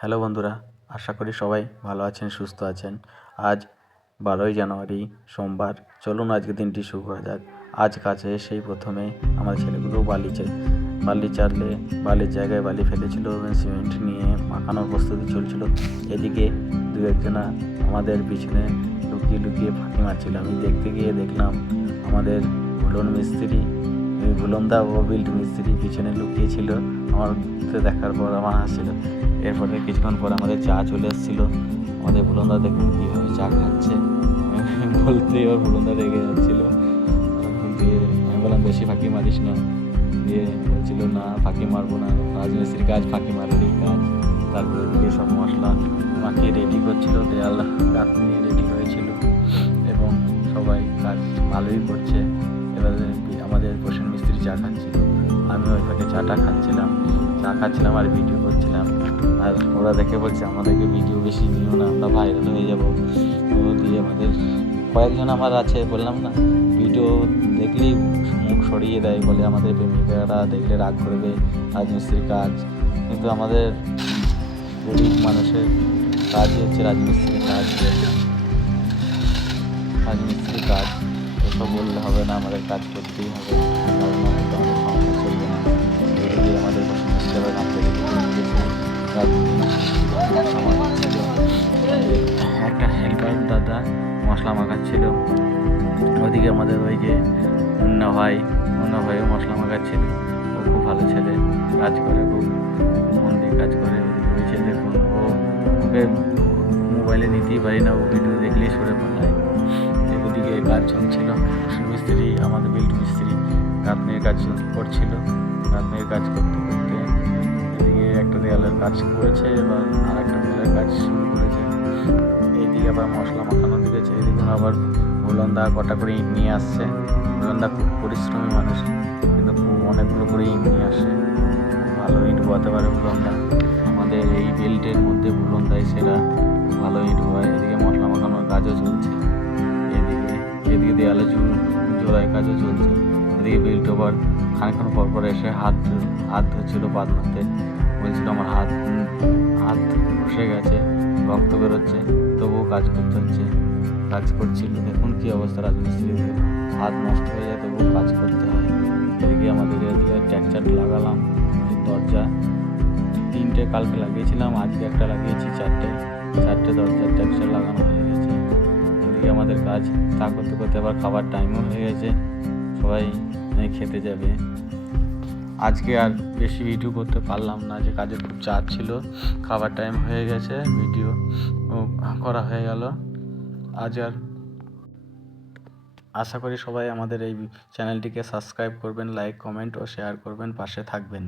Hello বন্ধুরা, আশা করি সবাই ভালো আছেন, সুস্থ আছেন। আজ 12ই জানুয়ারি সোমবার। চলুন আজকে দিনটি শুরু করা যাক। আজ কাছে এসেই প্রথমে আমার ছেলেগুলো বালির জায়গায় বালি ফেলেছিল এবং সিমেন্ট নিয়ে মাখানোর প্রস্তুতি চলছিল। এদিকে দু একজনা আমাদের পিছনে লুকিয়ে লুকিয়ে ফাঁকি মারছিল। আমি দেখতে গিয়ে দেখলাম আমাদের ভুলনদা ও বিল্ট মিস্ত্রি পিছনে লুকিয়েছিল। আমার দেখার পর আমার হাসছিল। এরপরে কিছুক্ষণ পর আমাদের চা চলে এসেছিলো। আমাদের ভুলনদা দেখুন কীভাবে চা খাচ্ছে, বলতেই ওর ভুলনদা রেগে যাচ্ছিলো। দিয়ে আমি বললাম বেশি ফাঁকি মারিস না। দিয়ে বলছিল না ফাঁকি মারবো না, রাজমিস্ত্রির কাজ ফাঁকি মারারই কাজ। তারপরে দিয়ে সব মশলা মাখিয়ে রেডি করছিল, দেয়াল গাঁথনি রেডি হয়েছিল এবং সবাই কাজ ভালোই করছে। এবারে আমাদের প্রসেন মিস্ত্রি চা খাচ্ছিল, আমি ওই ফাঁকে চা খাচ্ছিলাম আর ভিডিও করছিলাম। আর ওরা দেখে বলছে আমাদেরকে ভিডিও বেশি নিও না, আমরা ভাইরাল হয়ে যাবো। দিয়ে আমাদের কয়েকজন আমার আছে, বললাম না, ভিডিও দেখলেই মুখ সরিয়ে দেয়, বলে আমাদের প্রেমিকারা দেখলে রাগ করবে, রাজমিস্ত্রির কাজ। কিন্তু আমাদের গরিব মানুষের কাজই হচ্ছে রাজমিস্ত্রির কাজ। এসব বললে হবে না, আমাদের কাজ করতেই হবে, কারণ আমাদের সংসার চলবে না। এদিকে আমাদের হিসাবে একটা হেল্পার দাদা মশলা মাখাচ্ছিল। ওদিকে আমাদের ওই যে মুন্না ভাইও মশলা মাখাচ্ছিল। ও খুব ভালো ছেলে, কাজ করে, খুব মন দিয়ে কাজ করে। ওদিকে ওই ছেলে দেখুন, ওকে মোবাইলে নিতেই পারি না, ও ভিডিও দেখলেই সরে পালায়। ওদিকে কাজ চলছিল, আমাদের বিল্ট মিস্ত্রি গাঁথনির কাজ করছিল। গাঁথনির কাজ করতে করতে এদিকে একটা দেয়ালের কাজ করেছে, এবার আর একটা দেয়ালের কাজ শুরু করেছে। এইদিকে আবার মশলা মাখানো দিয়েছে। এদিকে আবার ভুলনদা কটা করে ইট নিয়ে আসছে। ভুলনদা খুব পরিশ্রমী মানুষ, কিন্তু অনেকগুলো করে ইট নিয়ে আসে, খুব ভালো ইট বোয়াতে পারে ভুলনদা। আমাদের এই বেল্টের মধ্যে ভুলনদাই সেরা, ভালো ইট বোয়ায়। এদিকে মশলা মাখানোর কাজও চলছে, এদিকে দেয়ালে জোড়ায় কাজও চলছে। এদিকে বেল্ট ওভার খানিক্ষণ পর এসে হাত ধরছিল বাঁধতে, বলছিল আমার হাত বসে গেছে, রক্ত বেরোচ্ছে, তবুও কাজ করছিল। দেখুন কি অবস্থা, রাজমিস্ত্রিদের হাত নষ্ট হয়ে যায় তবুও কাজ করতে হয়। এদিকে আমাদের এদিকে ট্যাকচার লাগালাম, দরজা 3টে কালকে লাগিয়েছিলাম, আজকে একটা লাগিয়েছি, 4টে দরজার ট্যাকচার লাগানো হয়ে গেছে। এদিকে আমাদের কাজ তা করতে করতে আবার খাবার টাইমও হয়ে গেছে, সবাই খেতে যাবে। আজকে আর বেশি ভিডিও করতে পারলাম না, যে কাজের খুব চাপ ছিল। খাবার টাইম হয়ে গেছে, ভিডিও করা হয়ে গেল। আশা করি সবাই আমাদের এই চ্যানেলটিকে সাবস্ক্রাইব করবেন, লাইক, কমেন্ট ও শেয়ার করবেন, পাশে থাকবেন।